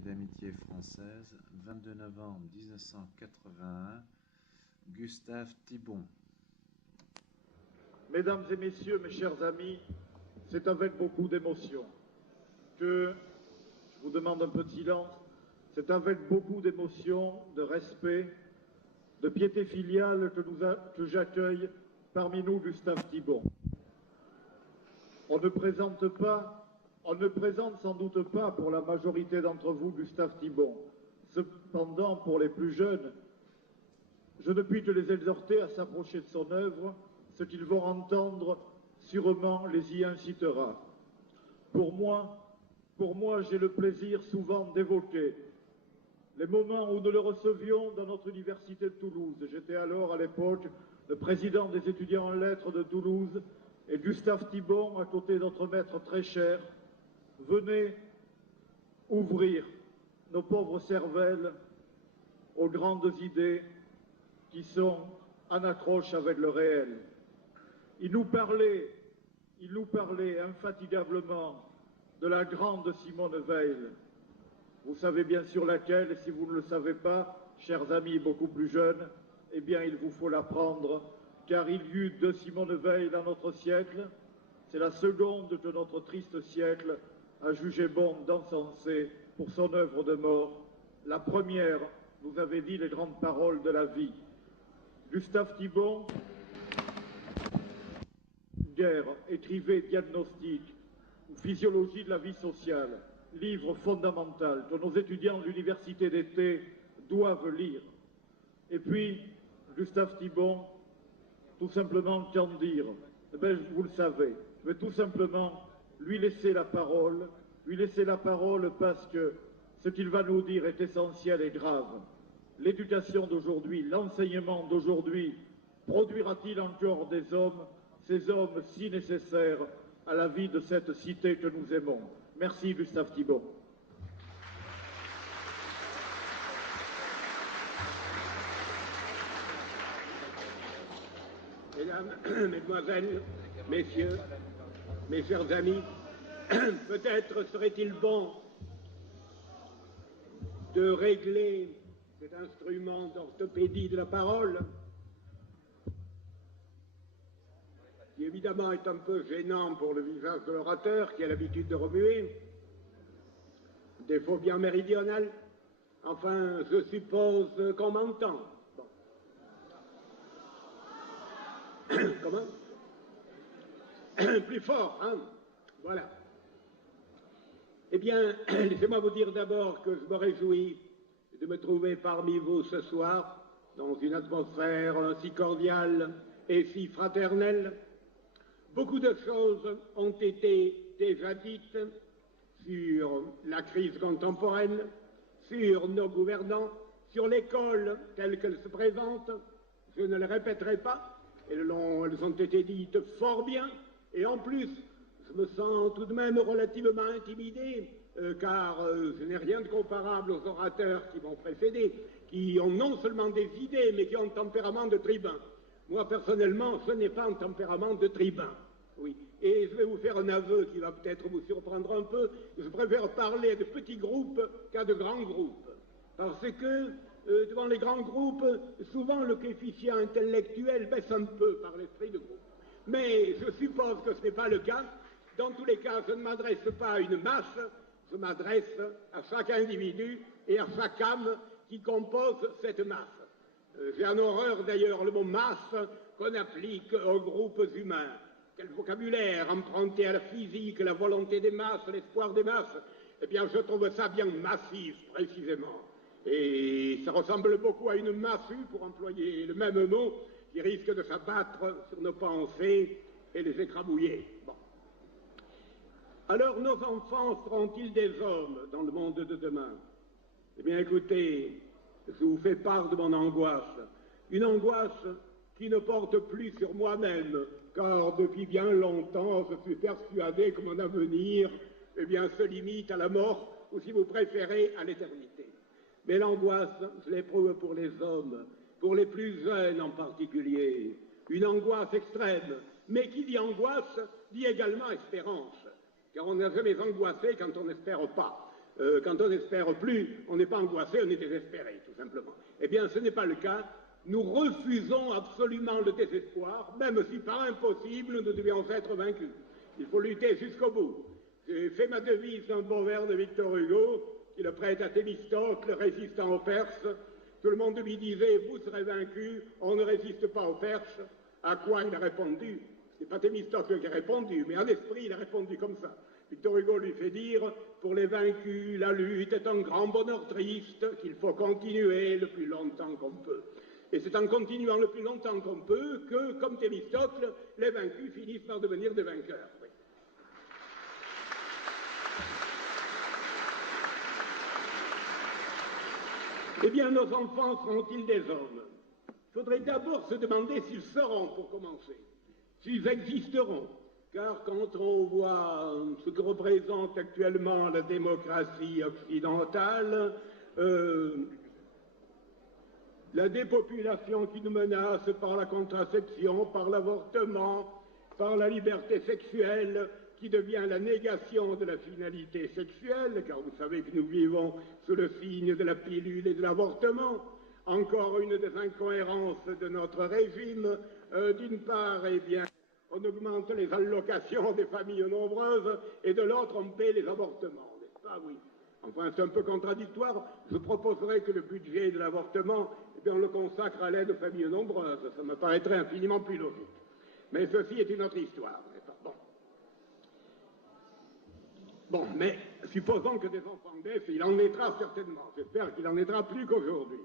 d'amitié française, 22 novembre 1981, Gustave Thibon. Mesdames et messieurs, mes chers amis, c'est avec beaucoup d'émotion que je vous demande un peu de silence. C'est avec beaucoup d'émotion, de respect, de piété filiale que j'accueille parmi nous Gustave Thibon. On ne présente sans doute pas pour la majorité d'entre vous Gustave Thibon. Cependant, pour les plus jeunes, je ne puis que les exhorter à s'approcher de son œuvre. Ce qu'ils vont entendre sûrement les y incitera. Pour moi, j'ai le plaisir souvent d'évoquer les moments où nous le recevions dans notre université de Toulouse. J'étais alors, à l'époque, le président des étudiants en lettres de Toulouse, et Gustave Thibon, à côté de notre maître très cher, venait ouvrir nos pauvres cervelles aux grandes idées qui sont en accroche avec le réel. Il nous parlait infatigablement de la grande Simone Veil. Vous savez bien sûr laquelle, et si vous ne le savez pas, chers amis beaucoup plus jeunes, eh bien il vous faut l'apprendre, car il y eut deux Simone Veil dans notre siècle. C'est la seconde que notre triste siècle a jugé bon d'encenser pour son œuvre de mort. La première nous avait dit les grandes paroles de la vie. Gustave Thibon, guerre, écrivait Diagnostic ou Physiologie de la vie sociale, livre fondamental que nos étudiants de l'université d'été doivent lire. Et puis, Gustave Thibon, tout simplement, qu'en dire? Eh bien, vous le savez, je vais tout simplement lui laisser la parole parce que ce qu'il va nous dire est essentiel et grave. L'éducation d'aujourd'hui, l'enseignement d'aujourd'hui, produira-t-il encore des hommes, ces hommes si nécessaires à la vie de cette cité que nous aimons? Merci Gustave Thibon. Mesdames, Mesdemoiselles, Messieurs, mes chers amis, peut-être serait-il bon de régler cet instrument d'orthopédie de la parole, qui évidemment est un peu gênant pour le visage de l'orateur qui a l'habitude de remuer, défaut bien méridional. Enfin, je suppose qu'on m'entend. Bon. Comment? Plus fort, hein? Voilà. Eh bien, laissez-moi vous dire d'abord que je me réjouis de me trouver parmi vous ce soir, dans une atmosphère si cordiale et si fraternelle. Beaucoup de choses ont été déjà dites sur la crise contemporaine, sur nos gouvernants, sur l'école telle qu'elle se présente. Je ne les répéterai pas, elles ont été dites fort bien, et en plus, je me sens tout de même relativement intimidé, car je n'ai rien de comparable aux orateurs qui m'ont précédé, qui ont non seulement des idées, mais qui ont un tempérament de tribun. Moi, personnellement, ce n'est pas un tempérament de tribun. Oui. Et je vais vous faire un aveu qui va peut-être vous surprendre un peu. Je préfère parler de petits groupes qu'à de grands groupes. Parce que, devant les grands groupes, souvent le coefficient intellectuel baisse un peu par l'esprit de groupe. Mais je suppose que ce n'est pas le cas. Dans tous les cas, je ne m'adresse pas à une masse, je m'adresse à chaque individu et à chaque âme qui compose cette masse. J'ai en horreur d'ailleurs le mot masse qu'on applique aux groupes humains. Quel vocabulaire emprunté à la physique, la volonté des masses, l'espoir des masses. Eh bien, je trouve ça bien massif, précisément. Et ça ressemble beaucoup à une massue, pour employer le même mot, qui risque de s'abattre sur nos pensées et les écrabouiller. Bon. Alors, nos enfants seront-ils des hommes dans le monde de demain? Eh bien, écoutez, je vous fais part de mon angoisse. Une angoisse qui ne porte plus sur moi-même, car depuis bien longtemps, je suis persuadé que mon avenir, eh bien, se limite à la mort, ou si vous préférez, à l'éternité. Mais l'angoisse, je l'éprouve pour les hommes, pour les plus jeunes en particulier. Une angoisse extrême. Mais qui dit angoisse, dit également espérance. Car on n'a jamais angoissé quand on n'espère pas. Quand on n'espère plus, on n'est pas angoissé, on est désespéré, tout simplement. Eh bien, ce n'est pas le cas. Nous refusons absolument le désespoir, même si par impossible, nous devions être vaincus. Il faut lutter jusqu'au bout. J'ai fait ma devise d'un beau vers de Victor Hugo, qui le prête à Thémistocle, résistant aux Perses. Tout le monde lui disait, vous serez vaincu, on ne résiste pas aux Perses. À quoi il a répondu? Ce n'est pas Thémistocle qui a répondu, mais en esprit, il a répondu comme ça. Victor Hugo lui fait dire, pour les vaincus, la lutte est un grand bonheur triste qu'il faut continuer le plus longtemps qu'on peut. Et c'est en continuant le plus longtemps qu'on peut que, comme Thémistocle, les vaincus finissent par devenir des vainqueurs. Oui. Eh bien, nos enfants seront-ils des hommes? Il faudrait d'abord se demander s'ils seront, pour commencer, s'ils existeront. Car quand on voit ce que représente actuellement la démocratie occidentale, la dépopulation qui nous menace par la contraception, par l'avortement, par la liberté sexuelle, qui devient la négation de la finalité sexuelle, car vous savez que nous vivons sous le signe de la pilule et de l'avortement. Encore une des incohérences de notre régime. D'une part, eh bien, on augmente les allocations des familles nombreuses, et de l'autre, on paie les avortements, n'est-ce pas? Oui. Enfin, c'est un peu contradictoire. Je proposerais que le budget de l'avortement, eh bien, on le consacre à l'aide aux familles nombreuses. Ça me paraîtrait infiniment plus logique. Mais ceci est une autre histoire, n'est-ce pas? Bon, mais supposons que des enfants naissent, il en naîtra certainement. J'espère qu'il en naîtra plus qu'aujourd'hui.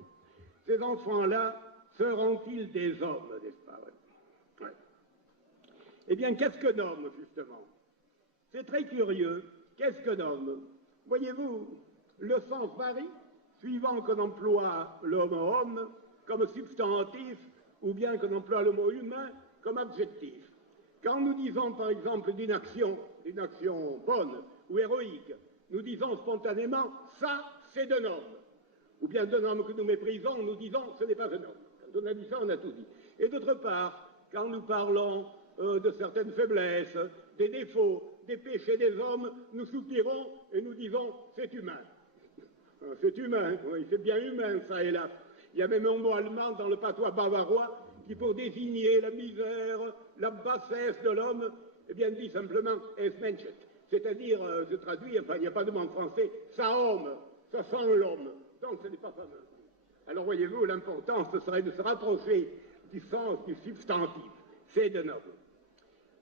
Ces enfants-là seront-ils des hommes, n'est-ce pas? Ouais. Eh bien, qu'est-ce qu'un homme, justement? C'est très curieux. Qu'est-ce qu'un homme? Voyez-vous, le sens varie suivant qu'on emploie le mot homme comme substantif ou bien qu'on emploie le mot humain comme adjectif. Quand nous disons, par exemple, d'une action bonne ou héroïque, nous disons spontanément « ça, c'est d'un homme ». Ou bien d'un homme que nous méprisons, nous disons « ce n'est pas un homme ». Quand on a dit ça, on a tout dit. Et d'autre part, quand nous parlons de certaines faiblesses, des défauts, des péchés des hommes, nous soupirons et nous disons « c'est humain ». C'est humain, oui, c'est bien humain, ça et là. Il y a même un mot allemand dans le patois bavarois qui, pour désigner la misère, la bassesse de l'homme, eh bien, dit simplement « es Menschet ». C'est-à-dire, je traduis, enfin, il n'y a pas de mot en français, ça homme, ça sent l'homme. Donc, ce n'est pas fameux. Alors, voyez-vous, l'important, ce serait de se rapprocher du sens du substantif. C'est d'un homme.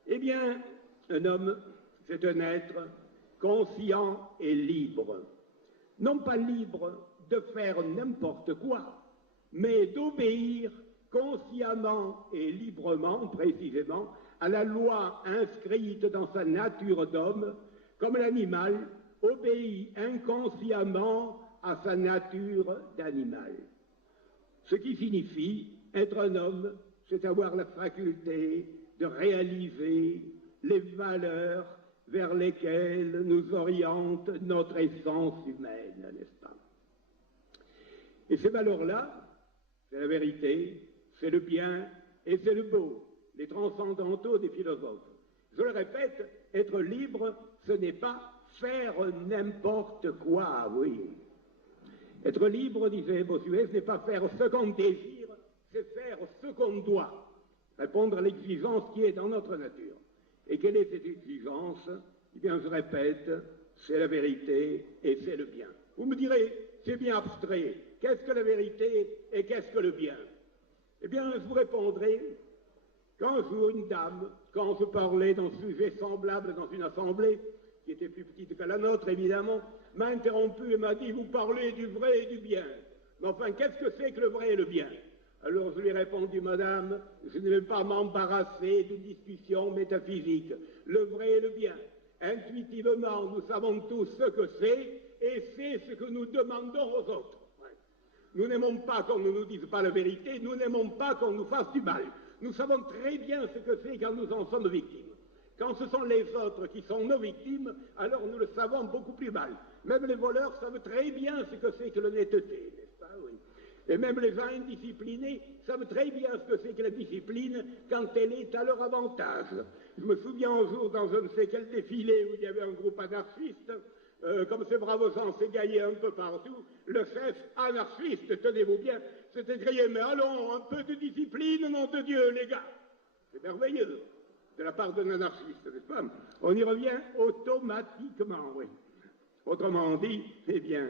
Eh bien, un homme, c'est un être conscient et libre. Non pas libre de faire n'importe quoi, mais d'obéir consciemment et librement, précisément, à la loi inscrite dans sa nature d'homme, comme l'animal obéit inconsciemment à sa nature d'animal. Ce qui signifie être un homme, c'est avoir la faculté de réaliser les valeurs vers lesquelles nous oriente notre essence humaine, n'est-ce pas? Et ces valeurs-là, c'est la vérité, c'est le bien et c'est le beau, les transcendantaux des philosophes. Je le répète, être libre, ce n'est pas faire n'importe quoi, oui. Être libre, disait Bossuet, ce n'est pas faire ce qu'on désire, c'est faire ce qu'on doit, répondre à l'exigence qui est dans notre nature. Et quelle est cette exigence? Eh bien, je répète, c'est la vérité et c'est le bien. Vous me direz, c'est bien abstrait. Qu'est-ce que la vérité et qu'est-ce que le bien? Eh bien, je vous répondrai qu'un jour, une dame, quand je parlais d'un sujet semblable dans une assemblée, qui était plus petite que la nôtre, évidemment, m'a interrompu et m'a dit, vous parlez du vrai et du bien. Mais enfin, qu'est-ce que c'est que le vrai et le bien? Alors je lui ai répondu, madame, je ne vais pas m'embarrasser d'une discussion métaphysique. Le vrai et le bien. Intuitivement, nous savons tous ce que c'est, et c'est ce que nous demandons aux autres. Nous n'aimons pas qu'on ne nous dise pas la vérité, nous n'aimons pas qu'on nous fasse du mal. Nous savons très bien ce que c'est quand nous en sommes victimes. Quand ce sont les autres qui sont nos victimes, alors nous le savons beaucoup plus mal. Même les voleurs savent très bien ce que c'est que l'honnêteté, n'est-ce pas? Oui. Et même les gens indisciplinés savent très bien ce que c'est que la discipline quand elle est à leur avantage. Je me souviens un jour dans je ne sais quel défilé où il y avait un groupe anarchiste, comme ces braves gens s'égayaient un peu partout, le chef anarchiste, tenez-vous bien, s'était crié « Mais allons, un peu de discipline, nom de Dieu, les gars !» C'est merveilleux, de la part d'un anarchiste, n'est-ce pas? On y revient automatiquement, oui. Autrement dit, eh bien,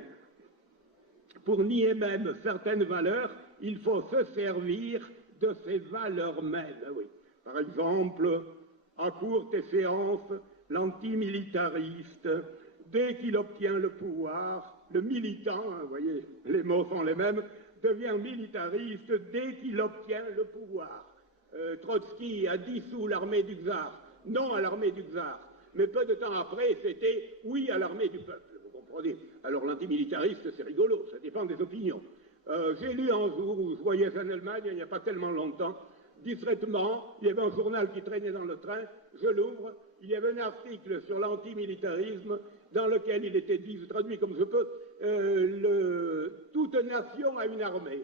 pour nier même certaines valeurs, il faut se servir de ces valeurs mêmes, oui. Par exemple, à courte échéance, l'antimilitariste, dès qu'il obtient le pouvoir, le militant, vous voyez, les mots sont les mêmes, devient militariste dès qu'il obtient le pouvoir. Trotsky a dissous l'armée du tsar, non à l'armée du tsar, mais peu de temps après, c'était oui à l'armée du peuple, vous comprenez. Alors l'antimilitariste, c'est rigolo, ça dépend des opinions. J'ai lu un jour où je voyais en Allemagne, il n'y a pas tellement longtemps, distraitement, il y avait un journal qui traînait dans le train, je l'ouvre, il y avait un article sur l'antimilitarisme dans lequel il était dit, je traduis comme je peux, toute nation a une armée.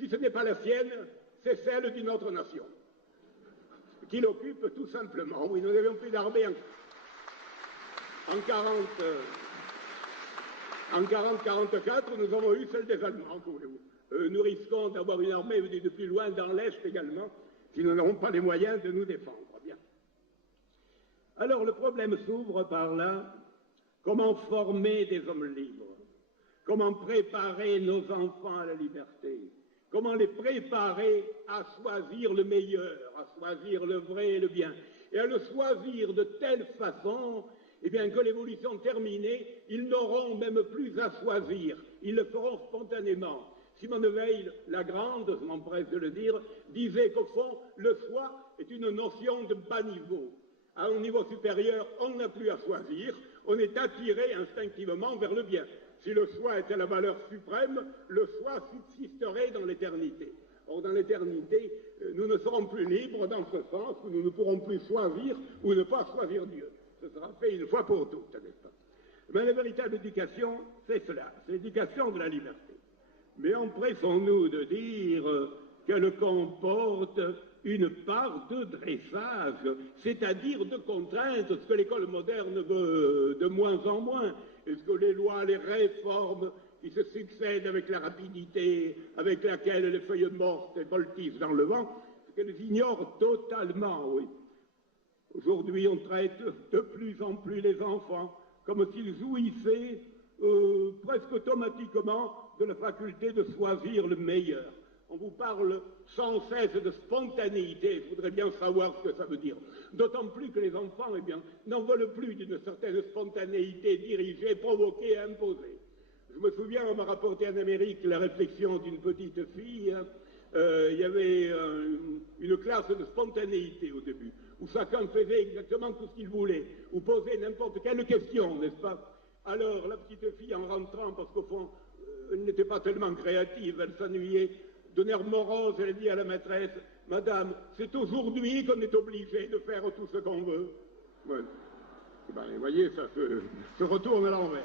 Si ce n'est pas la sienne, c'est celle d'une autre nation, qui l'occupe tout simplement. Oui, nous n'avions plus d'armée en 40-44, nous avons eu celle des Allemands, que voulez-vous. Nous risquons d'avoir une armée venue de plus loin, dans l'Est également, si nous n'avons pas les moyens de nous défendre. Bien. Alors le problème s'ouvre par là. Comment former des hommes libres? Comment préparer nos enfants à la liberté? Comment les préparer à choisir le meilleur, à choisir le vrai et le bien, et à le choisir de telle façon, eh bien, que l'évolution terminée, ils n'auront même plus à choisir, ils le feront spontanément. Simone Weil, la grande, je m'empresse de le dire, disait qu'au fond, le choix est une notion de bas niveau. À un niveau supérieur, on n'a plus à choisir, on est attiré instinctivement vers le bien. Si le choix était la valeur suprême, le choix subsisterait dans l'éternité. Or, dans l'éternité, nous ne serons plus libres dans ce sens où nous ne pourrons plus choisir ou ne pas choisir Dieu. Ce sera fait une fois pour toutes, n'est-ce pas? Mais la véritable éducation, c'est cela, c'est l'éducation de la liberté. Mais empressons-nous de dire qu'elle comporte une part de dressage, c'est-à-dire de contrainte, ce que l'école moderne veut de moins en moins, et ce que les lois, les réformes qui se succèdent avec la rapidité avec laquelle les feuilles mortes voltigent dans le vent, ce qu'elles ignorent totalement, oui. Aujourd'hui, on traite de plus en plus les enfants comme s'ils jouissaient presque automatiquement de la faculté de choisir le meilleur. On vous parle sans cesse de spontanéité, je voudrais bien savoir ce que ça veut dire. D'autant plus que les enfants, eh bien, n'en veulent plus d'une certaine spontanéité dirigée, provoquée, imposée. Je me souviens, on m'a rapporté en Amérique la réflexion d'une petite fille. Il y avait une classe de spontanéité au début, où chacun faisait exactement tout ce qu'il voulait, ou posait n'importe quelle question, n'est-ce pas? Alors la petite fille, en rentrant, parce qu'au fond, elle n'était pas tellement créative, elle s'ennuyait, d'un air morose, elle dit à la maîtresse, « Madame, c'est aujourd'hui qu'on est obligé de faire tout ce qu'on veut. » Ouais. Ben, vous voyez, ça se retourne à l'envers.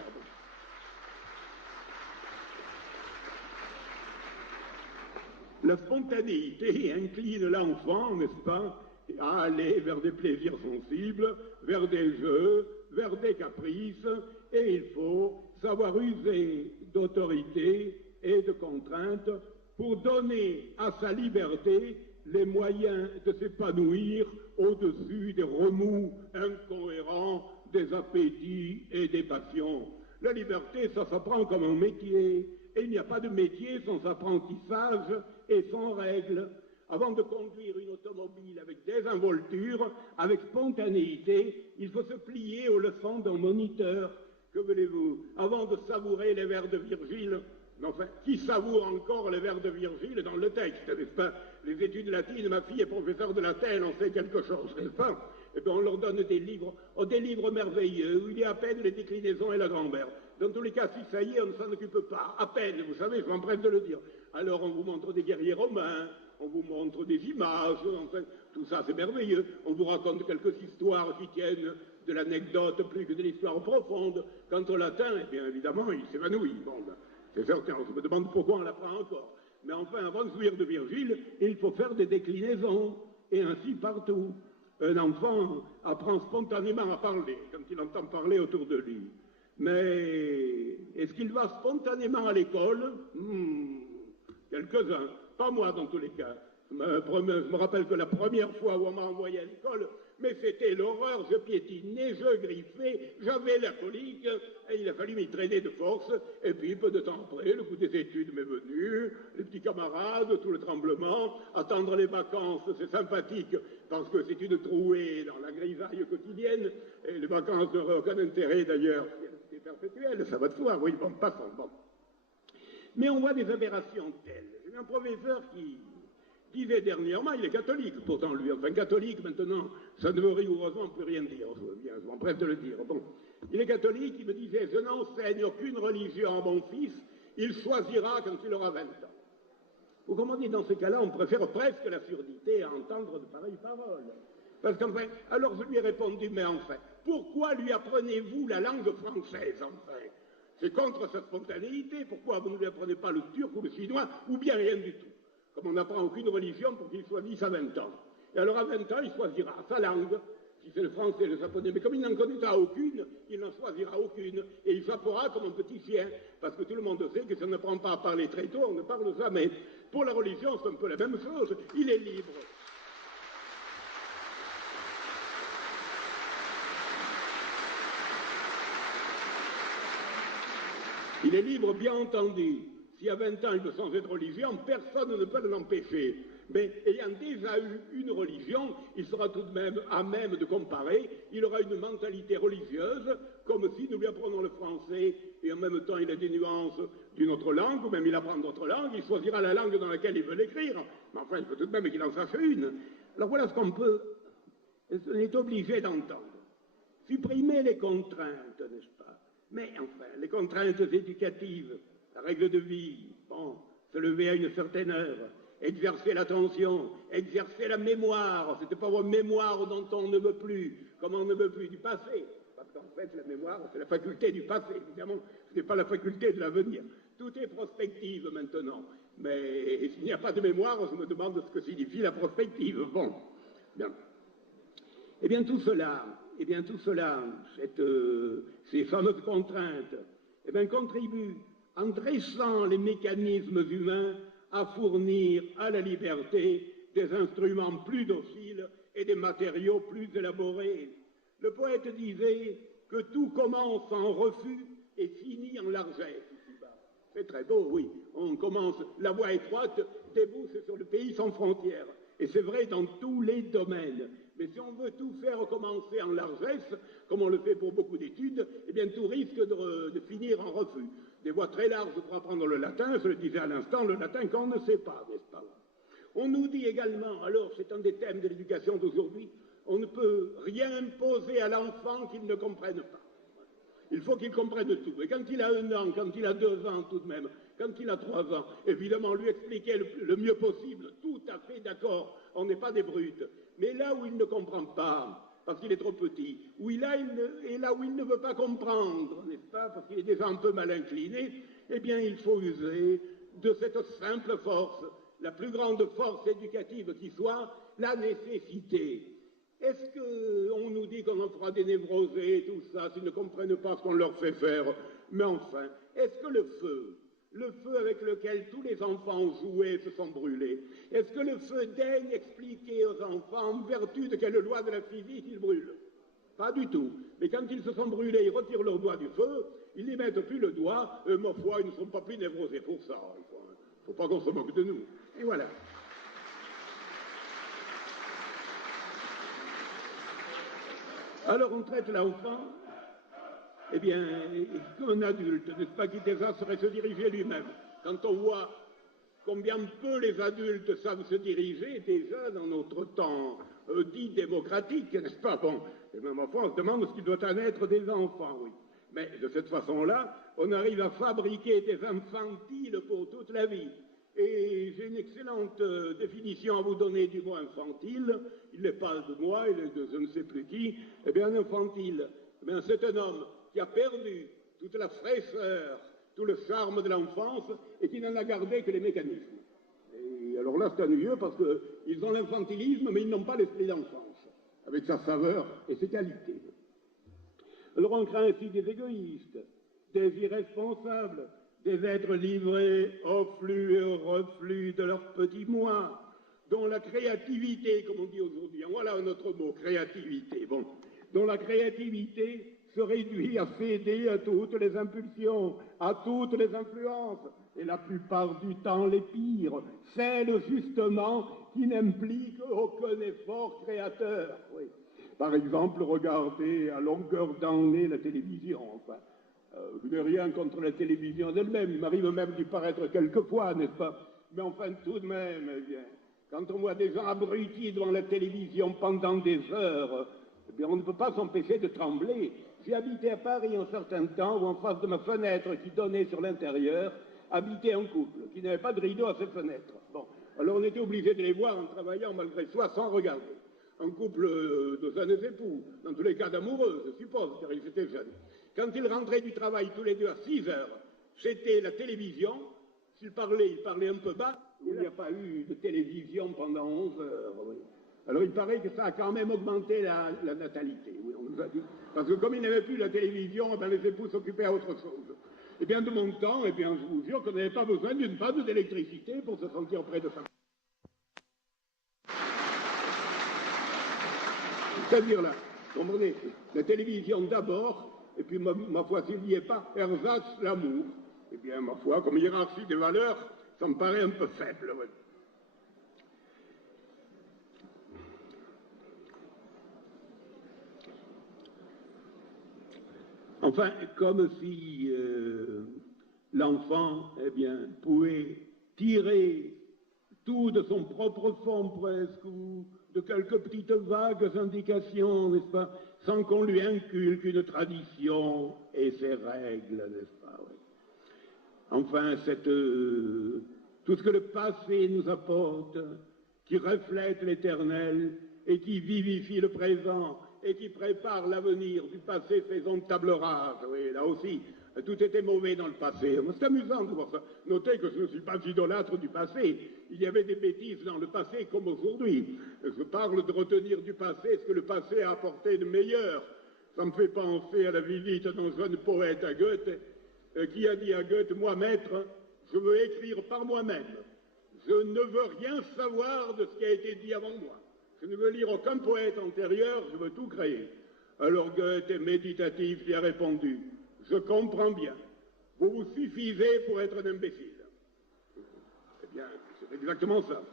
La spontanéité incline l'enfant, n'est-ce pas, à aller vers des plaisirs sensibles, vers des jeux, vers des caprices, et il faut savoir user d'autorité et de contraintes pour donner à sa liberté les moyens de s'épanouir au-dessus des remous incohérents des appétits et des passions. La liberté, ça s'apprend comme un métier, et il n'y a pas de métier sans apprentissage et sans règles. Avant de conduire une automobile avec désinvolture, avec spontanéité, il faut se plier aux leçons d'un moniteur. Que voulez-vous? Avant de savourer les vers de Virgile, mais enfin, qui savoure encore les vers de Virgile dans le texte, n'est-ce pas? Les études latines, ma fille est professeure de latin, elle en sait quelque chose, n'est-ce pas? Et bien on leur donne des livres merveilleux, où il y a à peine les déclinaisons et la grammaire. Dans tous les cas, si ça y est, on ne s'en occupe pas, à peine, vous savez, je m'empresse de le dire. Alors on vous montre des guerriers romains, on vous montre des images, enfin, tout ça c'est merveilleux. On vous raconte quelques histoires qui tiennent de l'anecdote plus que de l'histoire profonde. Quant au latin, eh bien évidemment, il s'évanouit. Bon, ben, c'est certain, on se me demande pourquoi on l'apprend encore. Mais enfin, avant de jouir de Virgile, il faut faire des déclinaisons, et ainsi partout. Un enfant apprend spontanément à parler quand il entend parler autour de lui. Mais est-ce qu'il va spontanément à l'école? Quelques-uns, pas moi dans tous les cas. Je me rappelle que la première fois où on m'a envoyé à l'école, mais c'était l'horreur, je piétinais, je griffais, j'avais la colique, et il a fallu m'y traîner de force, et puis peu de temps après, le coup des études m'est venu, les petits camarades, tout le tremblement, attendre les vacances, c'est sympathique, parce que c'est une trouée dans la grisaille quotidienne, et les vacances n'auraient aucun intérêt d'ailleurs, c'est perpétuel, ça va de soi, oui, bon, passons, bon. Mais on voit des aberrations telles. J'ai un professeur qui disait dernièrement, il est catholique pourtant lui, enfin catholique maintenant, ça ne veut rigoureusement plus rien dire, je m'empresse de le dire. Bon, il est catholique, il me disait, je n'enseigne aucune religion à mon fils, il choisira quand il aura 20 ans. Ou comment dire, dans ces cas-là, on préfère presque la surdité à entendre de pareilles paroles. Parce qu'enfin, alors je lui ai répondu, mais enfin, pourquoi lui apprenez-vous la langue française, enfin? C'est contre sa spontanéité, pourquoi vous ne lui apprenez pas le turc ou le chinois, ou bien rien du tout? Comme on n'apprend aucune religion pour qu'il choisisse à 20 ans. Et alors à 20 ans, il choisira sa langue, si c'est le français, le japonais. Mais comme il n'en connaîtra aucune, il n'en choisira aucune. Et il jappera comme un petit chien. Parce que tout le monde sait que si on n'apprend pas à parler très tôt, on ne parle jamais. Pour la religion, c'est un peu la même chose. Il est libre. Il est libre, bien entendu. Si à 20 ans il veut changer de religion, personne ne peut l'empêcher. Mais ayant déjà eu une religion, il sera tout de même à même de comparer. Il aura une mentalité religieuse, comme si nous lui apprenons le français, et en même temps il a des nuances d'une autre langue, ou même il apprend d'autres langues, il choisira la langue dans laquelle il veut l'écrire. Mais enfin, il faut tout de même qu'il en sache une. Alors voilà ce on est obligé d'entendre. Supprimer les contraintes, n'est-ce pas? Mais enfin, les contraintes éducatives, la règle de vie, bon, se lever à une certaine heure, exercer l'attention, exercer la mémoire, c'était pas votre mémoire dont on ne veut plus, comme on ne veut plus du passé, parce qu'en fait, la mémoire, c'est la faculté du passé, évidemment, ce n'est pas la faculté de l'avenir. Tout est prospective maintenant, mais s'il n'y a pas de mémoire, je me demande ce que signifie la prospective. Bon, bien. Eh bien, tout cela, ces fameuses contraintes, eh bien, contribuent, en dressant les mécanismes humains, à fournir à la liberté des instruments plus dociles et des matériaux plus élaborés. Le poète disait que tout commence en refus et finit en largesse. C'est très beau, oui. On commence, la voie étroite débouche sur le pays sans frontières. Et c'est vrai dans tous les domaines. Mais si on veut tout faire commencer en largesse, comme on le fait pour beaucoup d'études, eh bien tout risque de finir en refus. Des voies très larges pour apprendre le latin, je le disais à l'instant, le latin qu'on ne sait pas, n'est-ce pas? On nous dit également, alors c'est un des thèmes de l'éducation d'aujourd'hui, on ne peut rien imposer à l'enfant qu'il ne comprenne pas. Il faut qu'il comprenne tout. Et quand il a 1 an, quand il a 2 ans tout de même, quand il a 3 ans, évidemment lui expliquer le mieux possible, tout à fait d'accord, on n'est pas des brutes. Mais là où il ne comprend pas, parce qu'il est trop petit, et là où il ne veut pas comprendre, n'est-ce pas, parce qu'il est déjà un peu mal incliné, eh bien il faut user de cette simple force, la plus grande force éducative qui soit, la nécessité. Est-ce qu'on nous dit qu'on en fera des névrosés et tout ça, s'ils ne comprennent pas ce qu'on leur fait faire? Mais enfin, est-ce que le feu avec lequel tous les enfants jouaient se sont brûlés, est-ce que le feu daigne expliquer aux enfants en vertu de quelle loi de la physique ils brûlent? Pas du tout. Mais quand ils se sont brûlés, ils retirent leur doigt du feu, ils n'y mettent plus le doigt, ma foi, ils ne sont pas plus névrosés pour ça. Il ne faut pas qu'on se moque de nous. Et voilà. Alors on traite l'enfant, eh bien, comme un adulte, n'est-ce pas, qui déjà saurait se diriger lui-même. Quand on voit combien peu les adultes savent se diriger, déjà dans notre temps dit démocratique, n'est-ce pas? Bon, et même enfant, on se demande ce qu'il doit en être des enfants, oui. Mais de cette façon-là, on arrive à fabriquer des infantiles pour toute la vie. Et j'ai une excellente définition à vous donner du mot infantile. Il n'est pas de moi, il est de je ne sais plus qui. Eh bien, un infantile, eh bien, c'est un homme qui a perdu toute la fraîcheur, tout le charme de l'enfance et qui n'en a gardé que les mécanismes. Et alors là, c'est ennuyeux parce qu'ils ont l'infantilisme, mais ils n'ont pas l'esprit d'enfance, avec sa saveur et ses qualités. Alors on craint ainsi des égoïstes, des irresponsables, des êtres livrés au flux et au reflux de leur petit moi, dont la créativité, comme on dit aujourd'hui, voilà un autre mot, créativité, bon, dont la créativité se réduit à céder à toutes les impulsions, à toutes les influences, et la plupart du temps les pires, celles justement qui n'impliquent aucun effort créateur. Oui. Par exemple, regardez à longueur d'année la télévision. Enfin, je n'ai rien contre la télévision d'elle-même, il m'arrive même d'y paraître quelquefois, n'est-ce pas? Mais enfin, tout de même, eh bien, quand on voit des gens abrutis devant la télévision pendant des heures, eh bien, on ne peut pas s'empêcher de trembler. J'ai habité à Paris un certain temps où, en face de ma fenêtre qui donnait sur l'intérieur, habitait un couple qui n'avait pas de rideau à ses fenêtres. Bon, alors on était obligé de les voir en travaillant malgré soi sans regarder. Un couple de jeunes époux, dans tous les cas d'amoureux, je suppose, car ils étaient jeunes. Quand ils rentraient du travail tous les deux à 6 heures, c'était la télévision. S'ils parlaient, ils parlaient un peu bas. Il n'y a pas eu de télévision pendant 11 heures. Oui. Alors il paraît que ça a quand même augmenté la natalité, oui, on nous a dit. Parce que comme ils n'avaient plus la télévision, ben, les époux s'occupaient à autre chose. Eh bien, de mon temps, eh bien, je vous jure qu'on n'avait pas besoin d'une panne d'électricité pour se sentir près de sa. C'est-à-dire là, comprenez, la télévision d'abord, et puis ma foi, s'il n'y est pas, ersatz, l'amour. Eh bien, ma foi, comme hiérarchie des valeurs, ça me paraît un peu faible. Ouais. Enfin, comme si l'enfant, eh bien, pouvait tirer tout de son propre fond presque, ou de quelques petites vagues indications, n'est-ce pas, sans qu'on lui inculque une tradition et ses règles, n'est-ce pas, oui. Enfin, tout ce que le passé nous apporte, qui reflète l'éternel et qui vivifie le présent et qui prépare l'avenir, du passé faisons table rase, oui, là aussi, tout était mauvais dans le passé. C'est amusant de voir ça. Notez que je ne suis pas idolâtre du passé. Il y avait des bêtises dans le passé comme aujourd'hui. Je parle de retenir du passé ce que le passé a apporté de meilleur. Ça me fait penser à la visite d'un jeune poète à Goethe qui a dit à Goethe, moi maître, je veux écrire par moi-même. Je ne veux rien savoir de ce qui a été dit avant moi. Je ne veux lire aucun poète antérieur, je veux tout créer. Alors Goethe, méditatif, lui a répondu, je comprends bien, vous vous suffisez pour être un imbécile. Eh bien, c'est exactement ça.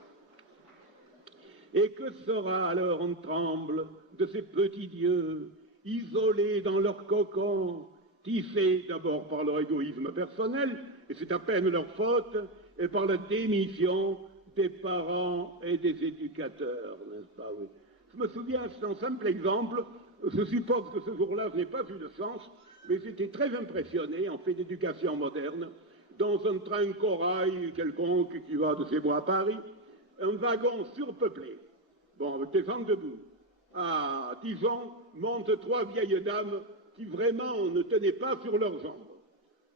Et que sera alors, on tremble, de ces petits dieux, isolés dans leur cocon, tissés d'abord par leur égoïsme personnel, et c'est à peine leur faute, et par la démission des parents et des éducateurs, n'est-ce pas, oui. Je me souviens, c'est un simple exemple, je suppose que ce jour-là, je n'ai pas eu de sens, mais j'étais très impressionné, en fait d'éducation moderne, dans un train corail quelconque qui va de Cébois à Paris, un wagon surpeuplé, bon, avec des gens debout. À 10 ans, montent 3 vieilles dames qui vraiment ne tenaient pas sur leurs jambes.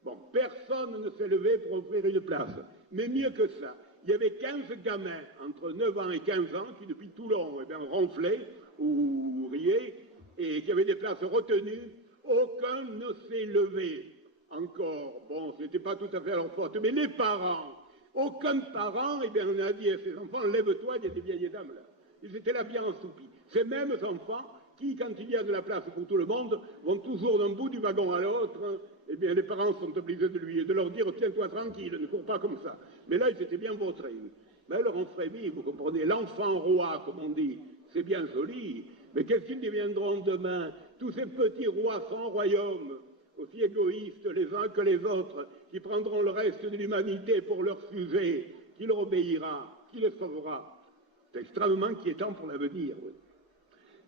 Bon, personne ne s'est levé pour offrir une place. Mais mieux que ça, il y avait 15 gamins entre 9 ans et 15 ans qui, depuis Toulon, eh bien, ronflaient ou riaient et qui avaient des places retenues. Aucun ne s'est levé encore. Bon, ce n'était pas tout à fait leur faute, mais les parents, aucun parent, eh bien, on a dit à ses enfants, lève-toi, il y a des vieilles dames là. Ils étaient là bien assoupis. Ces mêmes enfants qui, quand il y a de la place pour tout le monde, vont toujours d'un bout du wagon à l'autre. Eh bien, les parents sont obligés de leur dire, tiens-toi tranquille, ne cours pas comme ça. Mais là, ils étaient bien vautrés. Mais alors, on frémit, vous comprenez, l'enfant roi, comme on dit, c'est bien joli, mais qu'est-ce qu'ils deviendront demain? Tous ces petits rois sans royaume, aussi égoïstes les uns que les autres, qui prendront le reste de l'humanité pour leur sujet, qui leur obéira, qui les sauvera. C'est extrêmement inquiétant pour l'avenir, oui.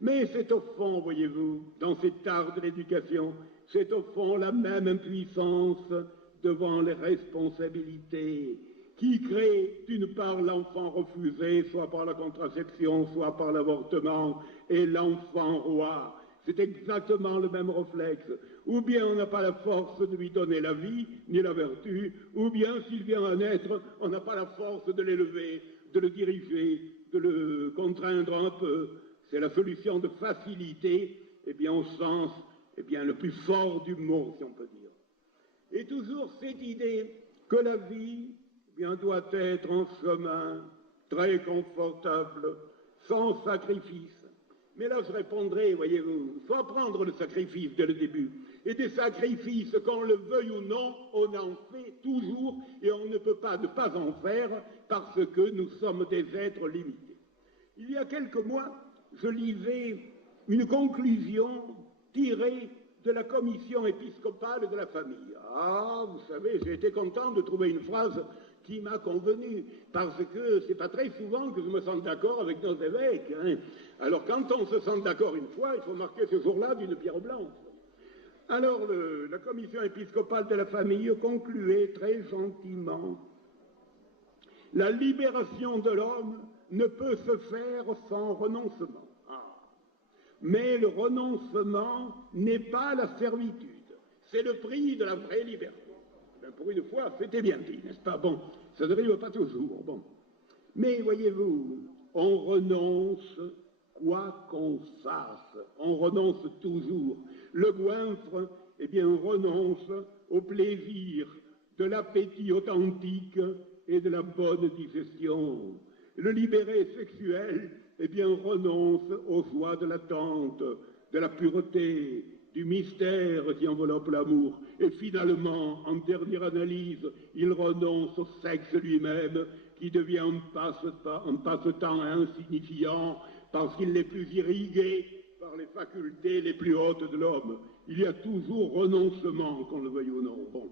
Mais c'est au fond, voyez-vous, dans cet art de l'éducation, c'est au fond la même impuissance devant les responsabilités qui crée d'une part l'enfant refusé, soit par la contraception, soit par l'avortement, et l'enfant roi. c'est exactement le même réflexe. Ou bien on n'a pas la force de lui donner la vie, ni la vertu, ou bien s'il vient à naître, on n'a pas la force de l'élever, de le diriger, de le contraindre un peu. C'est la solution de facilité, eh bien au sens le plus fort du mot, si on peut dire. Et toujours cette idée que la vie doit être un chemin très confortable, sans sacrifice. Mais là, je répondrai, voyez-vous, il faut apprendre le sacrifice dès le début. Et des sacrifices, qu'on le veuille ou non, on en fait toujours, et on ne peut pas ne pas en faire, parce que nous sommes des êtres limités. Il y a quelques mois, je lisais une conclusion tirée de la commission épiscopale de la famille. Ah, vous savez, j'ai été content de trouver une phrase qui m'a convenu, parce que c'est pas très souvent que je me sens d'accord avec nos évêques. Hein. Alors, quand on se sent d'accord une fois, il faut marquer ce jour-là d'une pierre blanche. Alors, la commission épiscopale de la famille concluait très gentiment: la libération de l'homme ne peut se faire sans renoncement. Mais le renoncement n'est pas la servitude. C'est le prix de la vraie liberté. Ben pour une fois, c'était bien dit, n'est-ce pas? Bon, ça n'arrive pas toujours, bon. Mais voyez-vous, on renonce quoi qu'on fasse. On renonce toujours. Le goinfre, renonce au plaisir de l'appétit authentique et de la bonne digestion. Le libéré sexuel, renonce aux joies de l'attente, de la pureté, du mystère qui enveloppe l'amour. Et finalement, en dernière analyse, il renonce au sexe lui-même, qui devient un passe-temps insignifiant, parce qu'il n'est plus irrigué par les facultés les plus hautes de l'homme. Il y a toujours renoncement, qu'on le veuille ou non. Bon.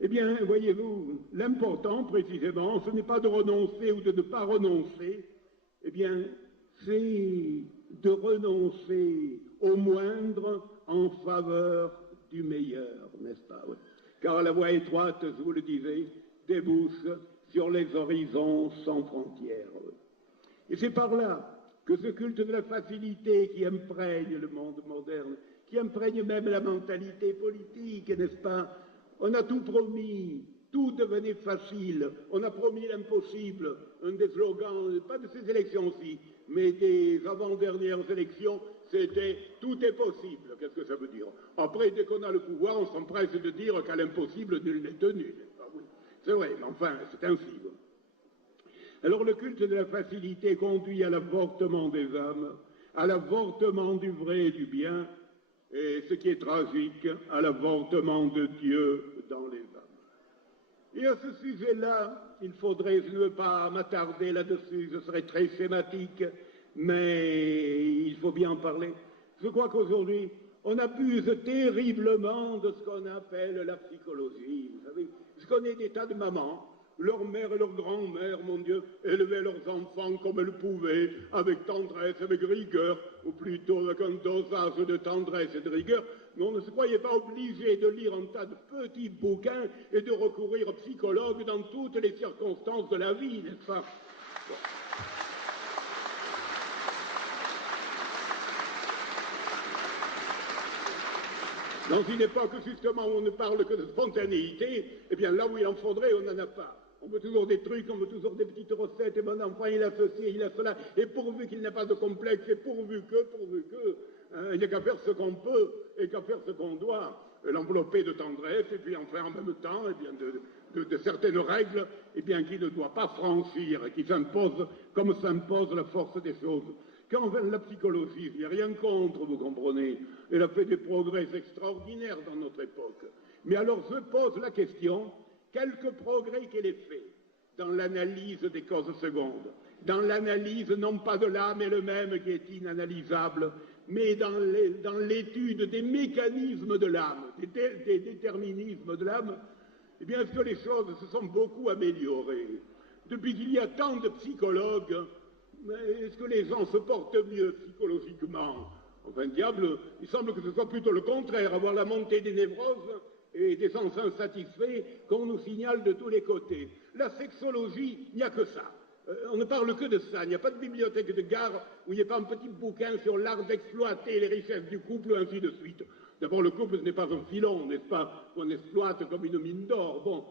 Eh bien, voyez-vous, l'important, précisément, ce n'est pas de renoncer ou de ne pas renoncer, c'est de renoncer au moindre en faveur du meilleur, n'est-ce pas? Oui. Car la voie étroite, je vous le disais, débouche sur les horizons sans frontières. Oui. Et c'est par là que ce culte de la facilité qui imprègne le monde moderne, qui imprègne même la mentalité politique, n'est-ce pas? On a tout promis, tout devenait facile, on a promis l'impossible, un des slogans, pas de ces élections-ci, mais des avant-dernières élections, c'était « tout est possible ». Qu'est-ce que ça veut dire? Après, dès qu'on a le pouvoir, on s'empresse de dire qu'à l'impossible, nul n'est tenu. Oui. C'est vrai, mais enfin, c'est ainsi. Alors le culte de la facilité conduit à l'avortement des âmes, à l'avortement du vrai et du bien, et ce qui est tragique, à l'avortement de Dieu dans les âmes. Et à ce sujet-là, il faudrait, je ne veux pas m'attarder là-dessus, je serais très schématique, mais il faut bien en parler. Je crois qu'aujourd'hui, on abuse terriblement de ce qu'on appelle la psychologie. Vous savez, je connais des tas de mamans, leur mère et leur grand-mère, mon Dieu, élevaient leurs enfants comme elles pouvaient, avec tendresse, avec rigueur, ou plutôt avec un dosage de tendresse et de rigueur, mais on ne se croyait pas obligé de lire un tas de petits bouquins et de recourir aux psychologues dans toutes les circonstances de la vie, n'est-ce pas? Bon. Dans une époque, justement, où on ne parle que de spontanéité, eh bien, là où il en faudrait, on n'en a pas. On veut toujours des trucs, on veut toujours des petites recettes, et mon enfant, il a ceci, il a cela, et pourvu qu'il n'a pas de complexe, et pourvu que, il n'y a qu'à faire ce qu'on peut, et qu'à faire ce qu'on doit, l'envelopper de tendresse, et puis en faire en même temps, eh bien, de certaines règles, eh bien, qui ne doit pas franchir, et qui s'imposent comme s'impose la force des choses. Quand vient la psychologie, il n'y a rien contre, vous comprenez. Elle a fait des progrès extraordinaires dans notre époque. Mais alors je pose la question, quelques progrès qu'elle ait fait dans l'analyse des causes secondes, dans l'analyse non pas de l'âme elle-même qui est inanalysable, mais dans l'étude des mécanismes de l'âme, des déterminismes de l'âme, eh bien, est-ce que les choses se sont beaucoup améliorées? Depuis qu'il y a tant de psychologues, mais est-ce que les gens se portent mieux psychologiquement? Enfin, diable, il semble que ce soit plutôt le contraire, avoir la montée des névroses et des sens insatisfaits qu'on nous signale de tous les côtés. La sexologie, il n'y a que ça. On ne parle que de ça. Il n'y a pas de bibliothèque de gare où il n'y ait pas un petit bouquin sur l'art d'exploiter les richesses du couple, ainsi de suite. D'abord, le couple, ce n'est pas un filon, n'est-ce pas, qu'on exploite comme une mine d'or. Bon.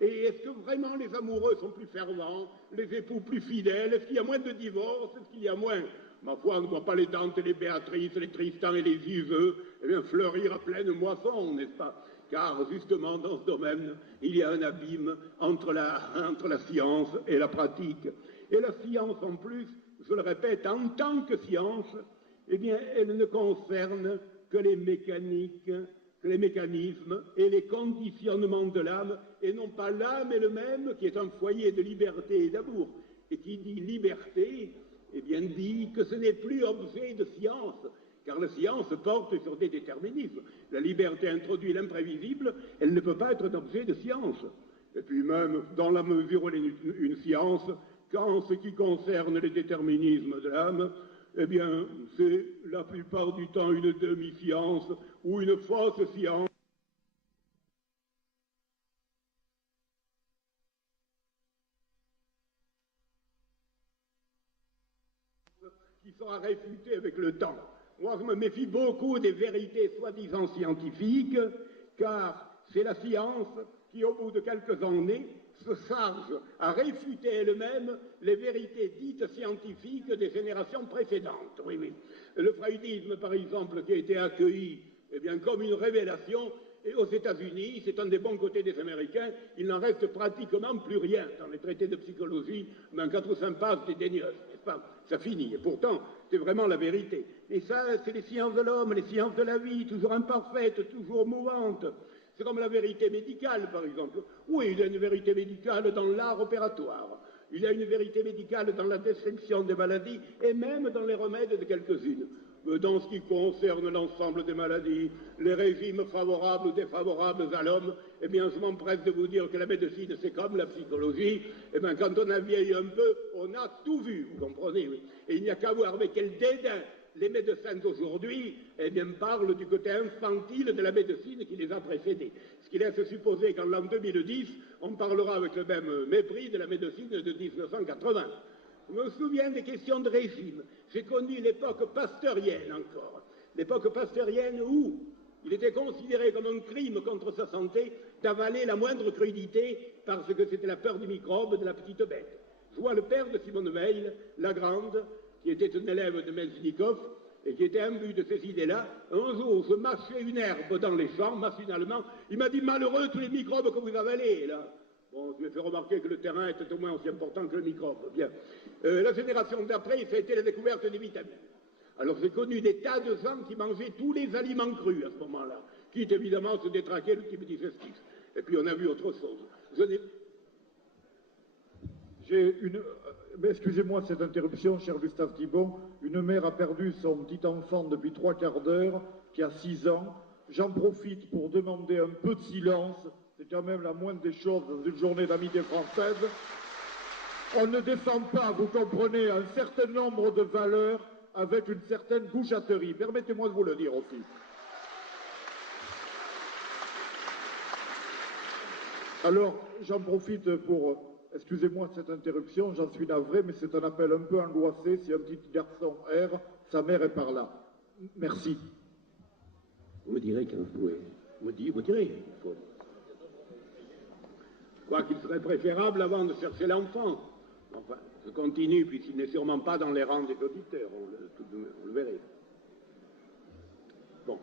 Et est-ce que vraiment les amoureux sont plus fervents, les époux plus fidèles? Est-ce qu'il y a moins de divorces? Est-ce qu'il y a moins... Ma foi, on ne voit pas les Dantes et les Béatrices, les Tristan et les Iseux, fleurir à pleine moisson, n'est-ce pas? Car justement, dans ce domaine, il y a un abîme entre la science et la pratique. Et la science, en plus, je le répète, en tant que science, eh bien, elle ne concerne que les mécaniques, que les mécanismes et les conditionnements de l'âme, et non pas l'âme elle-même, qui est un foyer de liberté et d'amour. Et qui dit liberté, eh bien, dit que ce n'est plus objet de science, car la science porte sur des déterminismes. La liberté introduit l'imprévisible, elle ne peut pas être un objet de science. Et puis même, dans la mesure où elle est une science, qu'en ce qui concerne les déterminismes de l'âme, eh bien, c'est la plupart du temps une demi-science ou une fausse science. Qui sera réfutée avec le temps. Moi, je me méfie beaucoup des vérités soi-disant scientifiques, car c'est la science qui, au bout de quelques années, se charge à réfuter elle-même les vérités dites scientifiques des générations précédentes. Oui, oui. Le freudisme, par exemple, qui a été accueilli eh bien, comme une révélation, et aux États-Unis, c'est un des bons côtés des Américains, il n'en reste pratiquement plus rien dans les traités de psychologie, mais en 4 ou 5 pages, c'est dégueulasse, n'est-ce pas? Ça finit, et pourtant, c'est vraiment la vérité. Et ça, c'est les sciences de l'homme, les sciences de la vie, toujours imparfaites, toujours mouvantes. C'est comme la vérité médicale, par exemple. Oui, il y a une vérité médicale dans l'art opératoire. Il y a une vérité médicale dans la description des maladies et même dans les remèdes de quelques-unes. Dans ce qui concerne l'ensemble des maladies, les régimes favorables ou défavorables à l'homme, eh bien, je m'empresse de vous dire que la médecine, c'est comme la psychologie. Eh bien, quand on a vieilli un peu, on a tout vu, vous comprenez, oui. Et il n'y a qu'à voir avec quel dédain les médecins d'aujourd'hui, eh bien, parlent du côté infantile de la médecine qui les a précédés. Ce qui laisse supposer qu'en l'an 2010, on parlera avec le même mépris de la médecine de 1980. Je me souviens des questions de régime. J'ai connu l'époque pasteurienne encore. L'époque pasteurienne où il était considéré comme un crime contre sa santé d'avaler la moindre crudité parce que c'était la peur du microbe de la petite bête. Je vois le père de Simone Veil, la grande, qui était un élève de Menzlikov et qui était imbu de ces idées-là. Un jour, je marchais une herbe dans les champs, machinalement. Il m'a dit « Malheureux, tous les microbes que vous avalez, là !» Bon, je lui ai fait remarquer que le terrain était au moins aussi important que le microbe. Bien. La génération d'après, ça a été la découverte des vitamines. Alors j'ai connu des tas de gens qui mangeaient tous les aliments crus à ce moment-là, quitte évidemment à se détraquer le type digestif. Et puis on a vu autre chose. Mais excusez-moi cette interruption, cher Gustave Thibon. Une mère a perdu son petit enfant depuis 3/4 d'heure, qui a 6 ans. J'en profite pour demander un peu de silence. C'est quand même la moindre des choses dans une journée d'amitié française. On ne défend pas, vous comprenez, un certain nombre de valeurs avec une certaine goujaterie. Permettez-moi de vous le dire aussi. Alors, j'en profite pour... Excusez-moi cette interruption, j'en suis navré, mais c'est un appel un peu angoissé. Si un petit garçon erre, sa mère est par là. Merci. Vous me direz quand vous pouvez. Vous direz, il faut... Quoi qu'il serait préférable avant de chercher l'enfant. Enfin, je continue, puisqu'il n'est sûrement pas dans les rangs des auditeurs, on le verrait. Bon.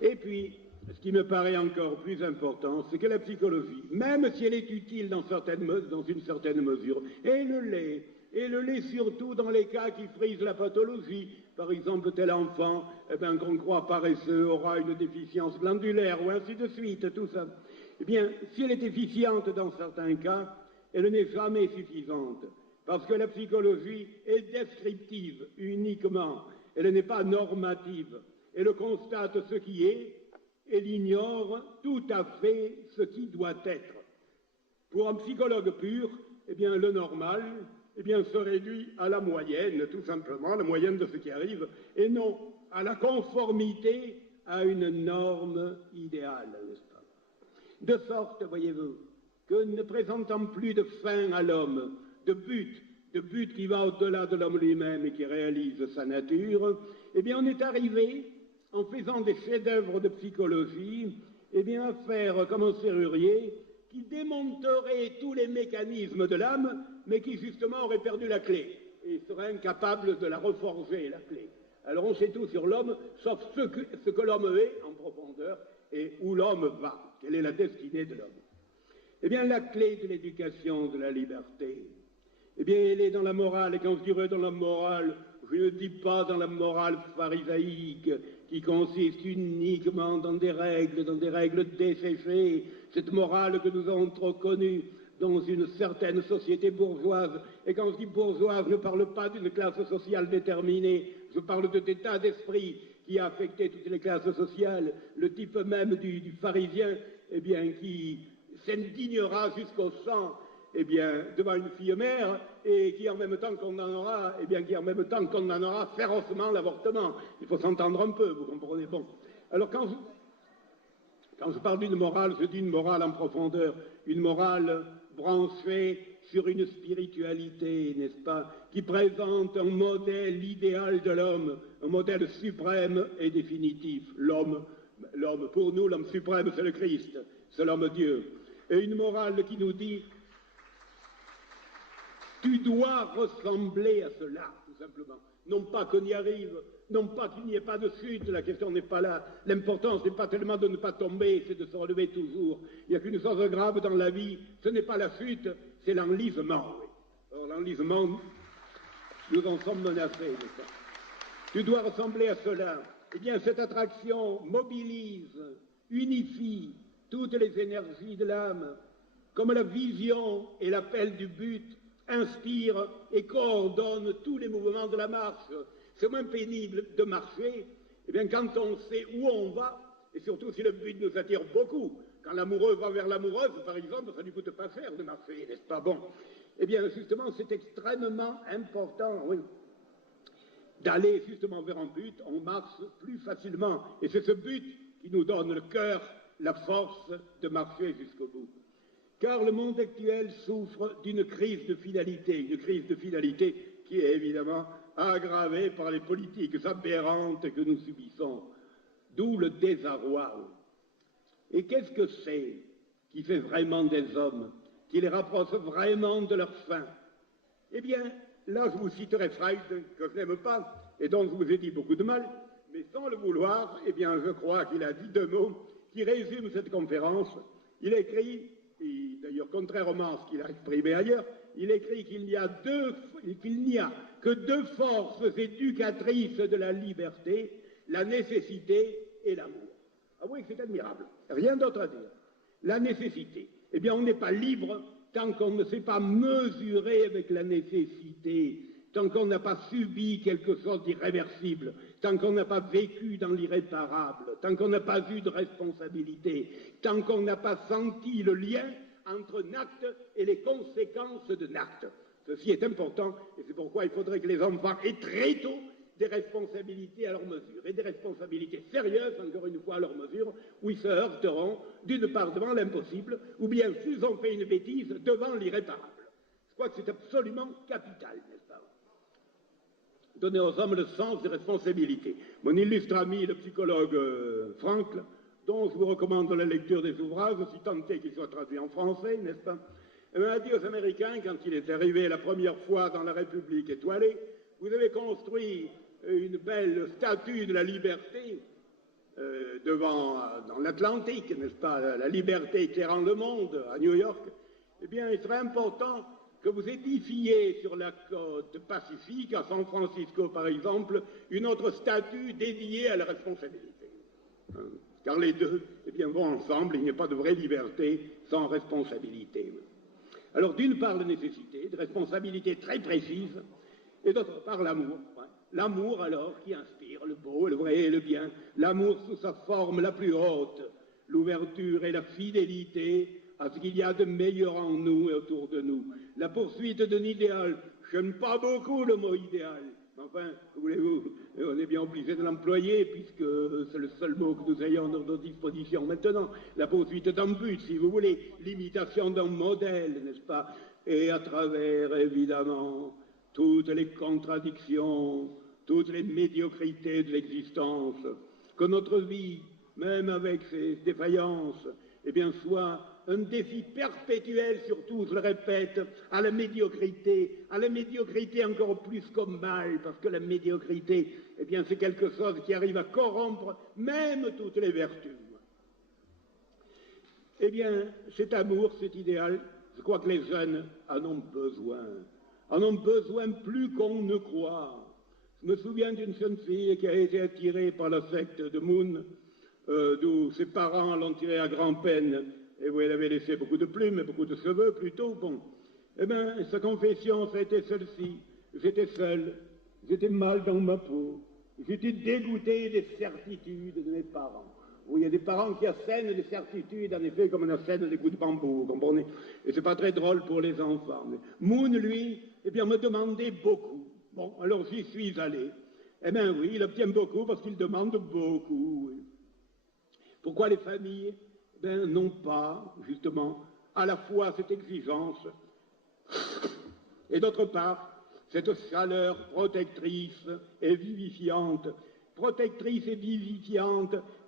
Et puis, ce qui me paraît encore plus important, c'est que la psychologie, même si elle est utile dans une certaine mesure, et le l'est surtout dans les cas qui frisent la pathologie. Par exemple, tel enfant, qu'on croit paresseux, aura une déficience glandulaire, ou ainsi de suite, tout ça. Eh bien, si elle est efficiente dans certains cas, elle n'est jamais suffisante, parce que la psychologie est descriptive uniquement, elle n'est pas normative, elle constate ce qui est, elle ignore tout à fait ce qui doit être. Pour un psychologue pur, eh bien, le normal, eh bien, se réduit à la moyenne, tout simplement, la moyenne de ce qui arrive, et non à la conformité à une norme idéale, n'est-ce pas? De sorte, voyez-vous, que ne présentant plus de fin à l'homme, de but qui va au-delà de l'homme lui-même et qui réalise sa nature, eh bien on est arrivé, en faisant des chefs-d'œuvre de psychologie, eh bien à faire comme un serrurier qui démonterait tous les mécanismes de l'âme, mais qui justement aurait perdu la clé et serait incapable de la reforger, la clé. Alors on sait tout sur l'homme, sauf ce que l'homme est en profondeur et où l'homme va, quelle est la destinée de l'homme. Eh bien la clé de l'éducation de la liberté, eh bien elle est dans la morale, et quand je dirais dans la morale, je ne dis pas dans la morale pharisaïque, qui consiste uniquement dans des règles desséchées, cette morale que nous avons trop connue dans une certaine société bourgeoise. Et quand je dis bourgeoise, je ne parle pas d'une classe sociale déterminée, je parle de l'état d'esprit qui a affecté toutes les classes sociales, le type même du pharisien, eh bien, qui s'indignera jusqu'au sang, eh bien, devant une fille mère, et qui en même temps condamnera, eh bien, qui en même temps condamnera férocement l'avortement. Il faut s'entendre un peu, vous comprenez. Bon. Alors quand je parle d'une morale, je dis une morale en profondeur, une morale branchée sur une spiritualité, n'est-ce pas, qui présente un modèle idéal de l'homme, un modèle suprême et définitif. L'homme, pour nous, l'homme suprême, c'est le Christ, c'est l'homme Dieu. Et une morale qui nous dit, tu dois ressembler à cela, tout simplement. Non pas qu'on y arrive, non pas qu'il n'y ait pas de chute, la question n'est pas là. L'important, ce n'est pas tellement de ne pas tomber, c'est de se relever toujours. Il n'y a qu'une chose grave dans la vie, ce n'est pas la chute, c'est l'enlisement. Oui. Or, l'enlisement, nous en sommes menacés, n'est-ce pas? Tu dois ressembler à cela. Eh bien, cette attraction mobilise, unifie toutes les énergies de l'âme, comme la vision et l'appel du but inspire et coordonne tous les mouvements de la marche. C'est moins pénible de marcher, eh bien, quand on sait où on va, et surtout si le but nous attire beaucoup. Quand l'amoureux va vers l'amoureuse, par exemple, ça ne lui coûte pas cher de marcher, n'est-ce pas? Bon. Eh bien, justement, c'est extrêmement important, oui, d'aller justement vers un but, on marche plus facilement. Et c'est ce but qui nous donne le cœur, la force de marcher jusqu'au bout. Car le monde actuel souffre d'une crise de finalité, une crise de finalité qui est évidemment aggravée par les politiques aberrantes que nous subissons, d'où le désarroi. Et qu'est-ce que c'est qui fait vraiment des hommes, qui les rapproche vraiment de leur fin? Eh bien, là je vous citerai Freud, que je n'aime pas, et dont je vous ai dit beaucoup de mal, mais sans le vouloir, eh bien je crois qu'il a dit deux mots qui résument cette conférence. Il écrit, et d'ailleurs contrairement à ce qu'il a exprimé ailleurs, il écrit qu'il n'y a que deux forces éducatrices de la liberté, la nécessité et l'amour. Ah oui, c'est admirable, rien d'autre à dire. La nécessité, eh bien on n'est pas libre tant qu'on ne sait pas mesurer avec la nécessité, tant qu'on n'a pas subi quelque chose d'irréversible, tant qu'on n'a pas vécu dans l'irréparable, tant qu'on n'a pas eu de responsabilité, tant qu'on n'a pas senti le lien entre un acte et les conséquences d'un acte. Ceci est important, et c'est pourquoi il faudrait que les enfants aient très tôt des responsabilités à leur mesure, et des responsabilités sérieuses, encore une fois, à leur mesure, où ils se heurteront, d'une part devant l'impossible, ou bien, s'ils ont fait une bêtise, devant l'irréparable. Je crois que c'est absolument capital, n'est-ce pas? Donner aux hommes le sens des responsabilités. Mon illustre ami, le psychologue Frankl, dont je vous recommande la lecture des ouvrages, aussi tant est qu'ils soient traduits en français, n'est-ce pas, a dit aux Américains, quand il est arrivé la première fois dans la République étoilée, vous avez construit une belle statue de la liberté dans l'Atlantique, n'est-ce pas, la liberté éclairant le monde à New York. Eh bien, il serait important que vous édifiez sur la côte Pacifique, à San Francisco par exemple, une autre statue dédiée à la responsabilité. Car les deux, eh bien, vont ensemble, il n'y a pas de vraie liberté sans responsabilité. Alors, d'une part, la nécessité, de responsabilité très précise, et d'autre part, l'amour. L'amour, alors, qui inspire le beau, le vrai et le bien. L'amour sous sa forme la plus haute, l'ouverture et la fidélité à ce qu'il y a de meilleur en nous et autour de nous. La poursuite d'un idéal. J'aime pas beaucoup le mot idéal, mais Enfin, voulez-vous, on est bien obligé de l'employer, puisque c'est le seul mot que nous ayons à notre disposition maintenant. La poursuite d'un but, si vous voulez, l'imitation d'un modèle, n'est-ce pas? Et à travers, évidemment, toutes les contradictions, toutes les médiocrités de l'existence, que notre vie, même avec ses défaillances, eh bien, soit un défi perpétuel, surtout, je le répète, à la médiocrité encore plus qu'au mal, parce que la médiocrité, eh bien, c'est quelque chose qui arrive à corrompre même toutes les vertus. Eh bien, cet amour, cet idéal, je crois que les jeunes en ont besoin plus qu'on ne croit. Je me souviens d'une jeune fille qui a été attirée par la secte de Moon, d'où ses parents l'ont tirée à grand-peine, et où elle avait laissé beaucoup de plumes et beaucoup de cheveux plutôt. Bon, eh bien, sa confession, ça a été celle-ci. J'étais seul, j'étais mal dans ma peau, j'étais dégoûté des certitudes de mes parents. Oui, il y a des parents qui assènent des certitudes, en effet, comme on assène des coups de bambou, vous comprenez? Et c'est pas très drôle pour les enfants. Mais Moon, lui, eh bien, me demandait beaucoup. Bon, alors j'y suis allé. Eh bien, oui, il obtient beaucoup parce qu'il demande beaucoup. Oui. Pourquoi les familles n'ont pas, justement, à la fois cette exigence et d'autre part, cette chaleur protectrice et vivifiante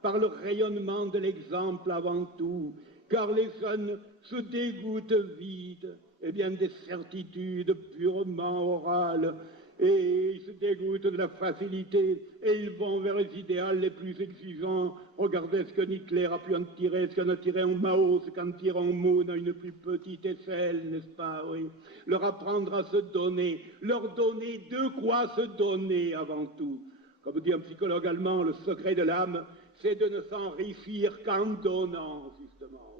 par le rayonnement de l'exemple avant tout, car les jeunes se dégoûtent vite, eh bien, des certitudes purement orales, et ils se dégoûtent de la facilité, et ils vont vers les idéaux les plus exigeants. Regardez ce que Hitler a pu en tirer, ce qu'en a tiré en Mao, ce qu'en tire en Moon à une plus petite échelle, n'est-ce pas? Oui. Leur apprendre à se donner, leur donner de quoi se donner avant tout. Comme dit un psychologue allemand, le secret de l'âme, c'est de ne s'enrichir qu'en donnant, justement.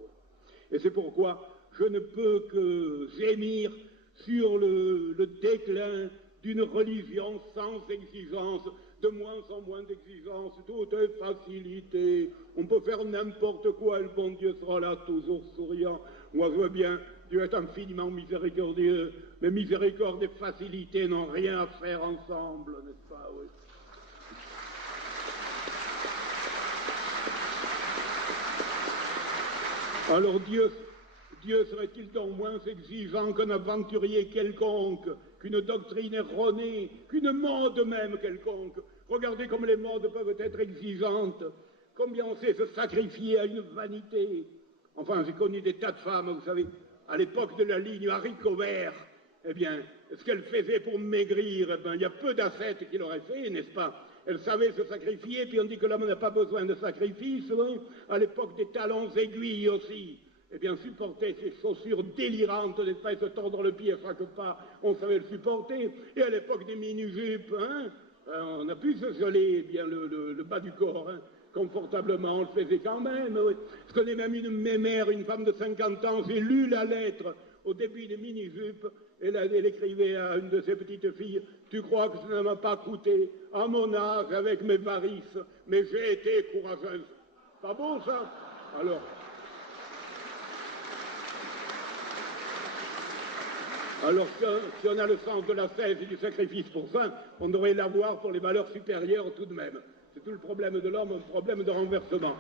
Et c'est pourquoi je ne peux que gémir sur le déclin d'une religion sans exigence, de moins en moins d'exigence, toute facilité. On peut faire n'importe quoi, et le bon Dieu sera là, toujours souriant. Moi, je vois bien, Dieu est infiniment miséricordieux, mais miséricorde et facilité n'ont rien à faire ensemble, n'est-ce pas? Oui. Alors Dieu serait-il donc moins exigeant qu'un aventurier quelconque, qu'une doctrine erronée, qu'une mode même quelconque? Regardez comme les modes peuvent être exigeantes, combien on sait se sacrifier à une vanité. Enfin, j'ai connu des tas de femmes, vous savez, à l'époque de la ligne haricots verts, eh bien, ce qu'elles faisaient pour maigrir, eh bien, il y a peu d'ascètes qui l'auraient fait, n'est-ce pas? Elle savait se sacrifier, puis on dit que l'homme n'a pas besoin de sacrifice. Oui. À l'époque des talons aiguilles aussi, eh bien, supporter ces chaussures délirantes, n'est-ce pas, et se tordre le pied à chaque pas, on savait le supporter. Et à l'époque des mini-jupes, hein, on a pu se geler, eh bien, le bas du corps, hein, confortablement, on le faisait quand même. Oui. Je connais même une mémère, une femme de 50 ans, j'ai lu la lettre au début des mini-jupes, elle écrivait à une de ses petites filles, « Tu crois que ça ne m'a pas coûté à mon âge avec mes varices, mais j'ai été courageuse. » Pas bon, ça? Alors, si on a le sens de la cesse et du sacrifice pour ça, on devrait l'avoir pour les valeurs supérieures tout de même. C'est tout le problème de l'homme, un problème de renversement.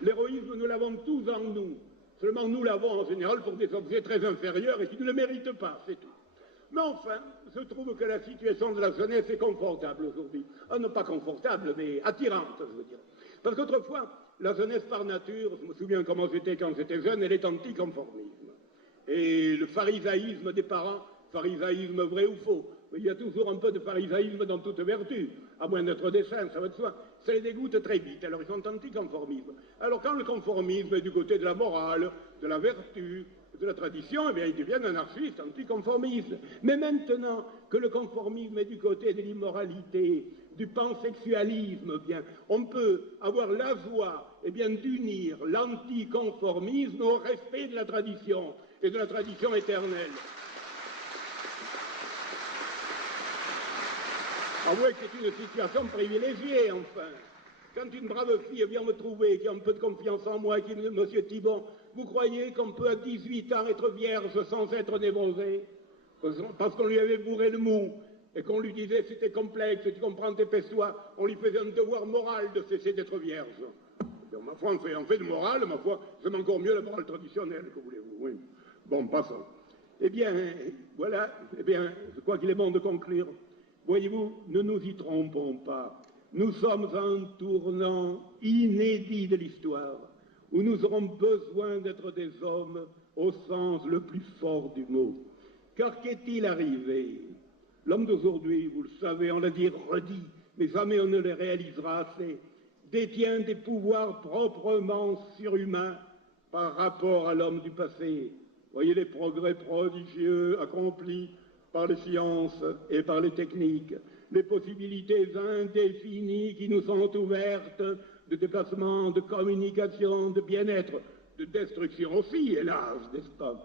L'héroïsme, nous l'avons tous en nous. Seulement, nous l'avons en général pour des objets très inférieurs et qui ne le méritent pas, c'est tout. Mais enfin, je trouve que la situation de la jeunesse est confortable aujourd'hui. Non pas confortable, mais attirante, je veux dire. Parce qu'autrefois, la jeunesse par nature, je me souviens comment j'étais quand j'étais jeune, elle est anticonformisme. Et le pharisaïsme des parents, pharisaïsme vrai ou faux, il y a toujours un peu de pharisaïsme dans toute vertu, à moins d'être des saints, ça va de soi. Ça les dégoûte très vite, alors ils sont anticonformisme. Alors quand le conformisme est du côté de la morale, de la vertu, de la tradition, eh bien ils deviennent anarchistes, anticonformistes. Mais maintenant que le conformisme est du côté de l'immoralité, du pansexualisme, eh bien, on peut avoir la joie eh bien, d'unir l'anticonformisme au respect de la tradition et de la tradition éternelle. Avouez que c'est une situation privilégiée, enfin. Quand une brave fille vient me trouver, qui a un peu de confiance en moi, qui me dit « Monsieur Thibon, vous croyez qu'on peut à 18 ans être vierge sans être névrosé ?» Parce qu'on lui avait bourré le mou. et qu'on lui disait c'était complexe, tu comprends, dépêche-toi, on lui faisait un devoir moral de cesser d'être vierge. Dans ma foi, on fait de morale, ma foi, j'aime encore mieux la morale traditionnelle, que voulez-vous, oui. Bon, passons. Eh bien, voilà, eh bien, je crois qu'il est bon de conclure. Voyez-vous, ne nous y trompons pas. Nous sommes à un tournant inédit de l'histoire, où nous aurons besoin d'être des hommes au sens le plus fort du mot. Car qu'est-il arrivé? L'homme d'aujourd'hui, vous le savez, on l'a dit, redit, mais jamais on ne le réalisera assez, détient des pouvoirs proprement surhumains par rapport à l'homme du passé. Voyez les progrès prodigieux accomplis par les sciences et par les techniques, les possibilités indéfinies qui nous sont ouvertes de déplacement, de communication, de bien-être, de destruction aussi, hélas, n'est-ce pas?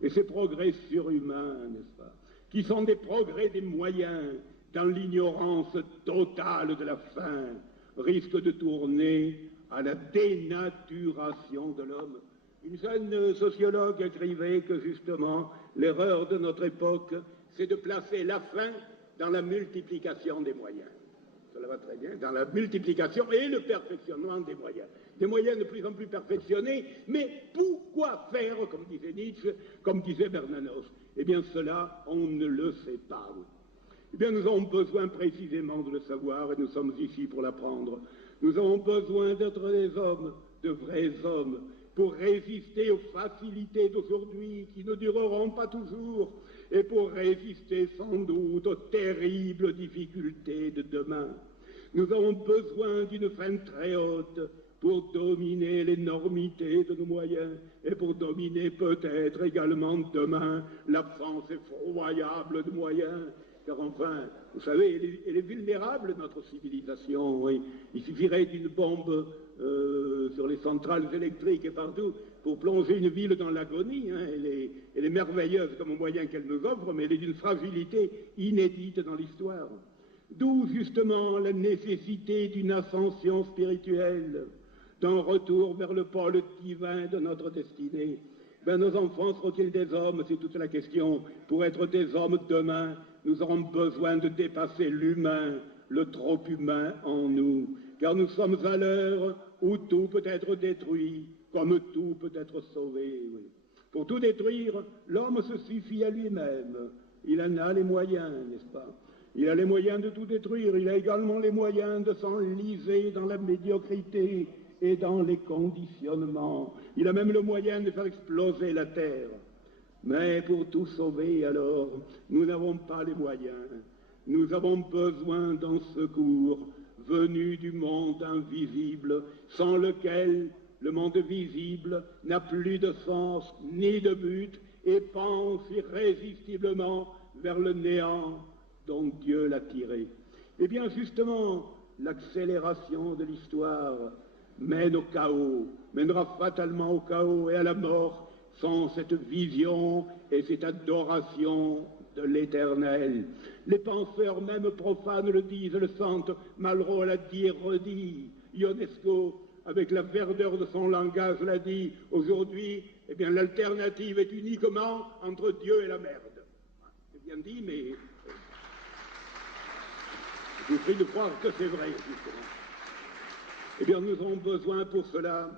Et ces progrès surhumains, n'est-ce pas, qui sont des progrès des moyens dans l'ignorance totale de la fin, risquent de tourner à la dénaturation de l'homme. Une jeune sociologue écrivait que justement l'erreur de notre époque, c'est de placer la fin dans la multiplication des moyens. Cela va très bien, dans la multiplication et le perfectionnement des moyens. Des moyens de plus en plus perfectionnés, mais pourquoi faire, comme disait Nietzsche, comme disait Bernanos? Eh bien cela, on ne le sait pas. Oui. Eh bien nous avons besoin précisément de le savoir et nous sommes ici pour l'apprendre. Nous avons besoin d'être des hommes, de vrais hommes, pour résister aux facilités d'aujourd'hui qui ne dureront pas toujours et pour résister sans doute aux terribles difficultés de demain. Nous avons besoin d'une fin très haute pour dominer l'énormité de nos moyens et pour dominer peut-être également demain l'absence effroyable de moyens. Car enfin, vous savez, elle est vulnérable, notre civilisation. Oui. Il suffirait d'une bombe sur les centrales électriques et partout pour plonger une ville dans l'agonie. Hein. Elle est merveilleuse comme moyen qu'elle nous offre, mais elle est d'une fragilité inédite dans l'histoire. D'où justement la nécessité d'une ascension spirituelle, d'un retour vers le pôle divin de notre destinée. Ben, nos enfants seront-ils des hommes? C'est toute la question. Pour être des hommes demain, nous aurons besoin de dépasser l'humain, le trop humain en nous. Car nous sommes à l'heure où tout peut être détruit, comme tout peut être sauvé. Oui. Pour tout détruire, l'homme se suffit à lui-même. Il en a les moyens, n'est-ce pas? Il a les moyens de tout détruire. Il a également les moyens de s'enliser dans la médiocrité et dans les conditionnements. Il a même le moyen de faire exploser la terre. Mais pour tout sauver, alors, nous n'avons pas les moyens. Nous avons besoin d'un secours venu du monde invisible, sans lequel le monde visible n'a plus de sens ni de but et pense irrésistiblement vers le néant dont Dieu l'a tiré. Eh bien, justement, l'accélération de l'histoire mène au chaos, mènera fatalement au chaos et à la mort sans cette vision et cette adoration de l'éternel. Les penseurs même profanes le disent, le sentent, Malraux l'a dit et redit, Ionesco, avec la verdeur de son langage, l'a dit, aujourd'hui, eh bien, l'alternative est uniquement entre Dieu et la merde. C'est bien dit, mais je vous prie de croire que c'est vrai, justement. Eh bien, nous avons besoin pour cela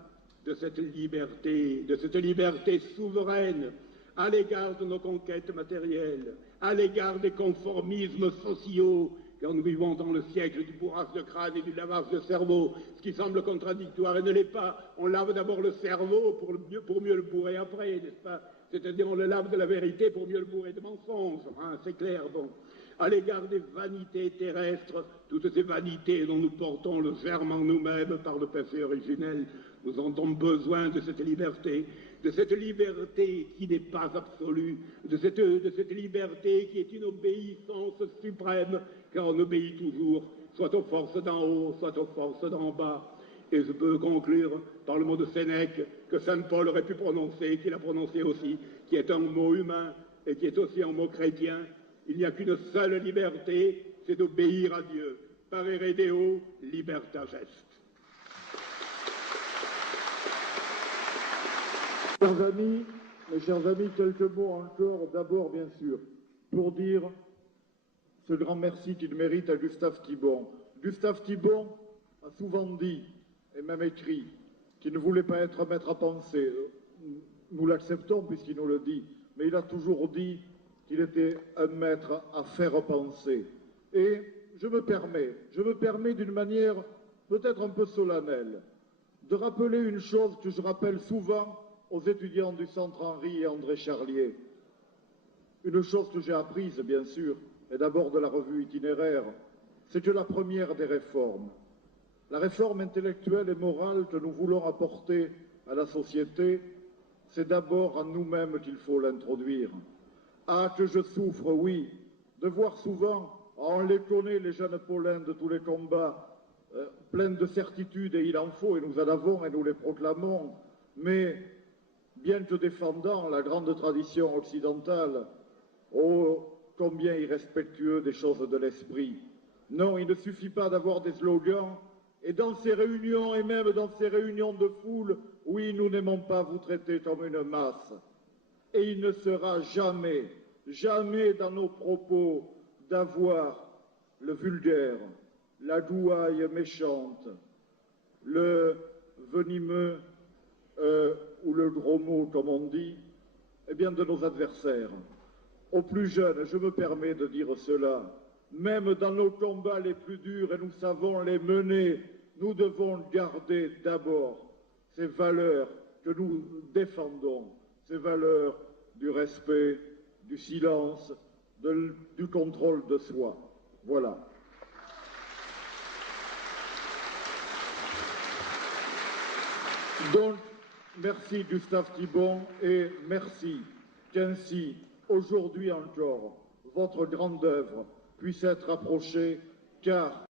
de cette liberté souveraine à l'égard de nos conquêtes matérielles, à l'égard des conformismes sociaux, car nous vivons dans le siècle du bourrage de crâne et du lavage de cerveau, ce qui semble contradictoire et ne l'est pas. On lave d'abord le cerveau pour mieux le bourrer après, n'est-ce pas? C'est-à-dire on le lave de la vérité pour mieux le bourrer de mensonges, hein, c'est clair, bon. À l'égard des vanités terrestres, toutes ces vanités dont nous portons le germe en nous-mêmes par le péché originel, nous avons besoin de cette liberté qui n'est pas absolue, de cette liberté qui est une obéissance suprême, car on obéit toujours, soit aux forces d'en haut, soit aux forces d'en bas. Et je peux conclure par le mot de Sénèque que Saint Paul aurait pu prononcer, qu'il a prononcé aussi, qui est un mot humain et qui est aussi un mot chrétien. Il n'y a qu'une seule liberté, c'est d'obéir à Dieu. Parere Deo, libertas est. Mes chers amis, quelques mots encore, d'abord bien sûr, pour dire ce grand merci qu'il mérite à Gustave Thibon. Gustave Thibon a souvent dit, et même écrit, qu'il ne voulait pas être maître à penser. Nous l'acceptons puisqu'il nous le dit, mais il a toujours dit qu'il était un maître à faire penser. Et je me permets d'une manière peut-être un peu solennelle, de rappeler une chose que je rappelle souvent aux étudiants du Centre Henri et André Charlier. Une chose que j'ai apprise, bien sûr, et d'abord de la revue itinéraire, c'est que la première des réformes, la réforme intellectuelle et morale que nous voulons apporter à la société, c'est d'abord en nous-mêmes qu'il faut l'introduire. Ah, que je souffre, oui, de voir souvent, on les connaît, les jeunes Paulins de tous les combats, pleins de certitudes, et il en faut, et nous en avons, et nous les proclamons, mais bien que défendant la grande tradition occidentale, oh, combien irrespectueux des choses de l'esprit. Non, il ne suffit pas d'avoir des slogans, et dans ces réunions, et même dans ces réunions de foule, oui, nous n'aimons pas vous traiter comme une masse. Et il ne sera jamais, jamais dans nos propos d'avoir le vulgaire, la gouaille méchante, le venimeux ou le gros mot, comme on dit, eh bien de nos adversaires. Aux plus jeunes, je me permets de dire cela, même dans nos combats les plus durs, et nous savons les mener, nous devons garder d'abord ces valeurs que nous défendons, ces valeurs du respect, du silence, du contrôle de soi. Voilà. Donc, merci Gustave Thibon, et merci qu'ainsi, aujourd'hui encore, votre grande œuvre puisse être approchée, car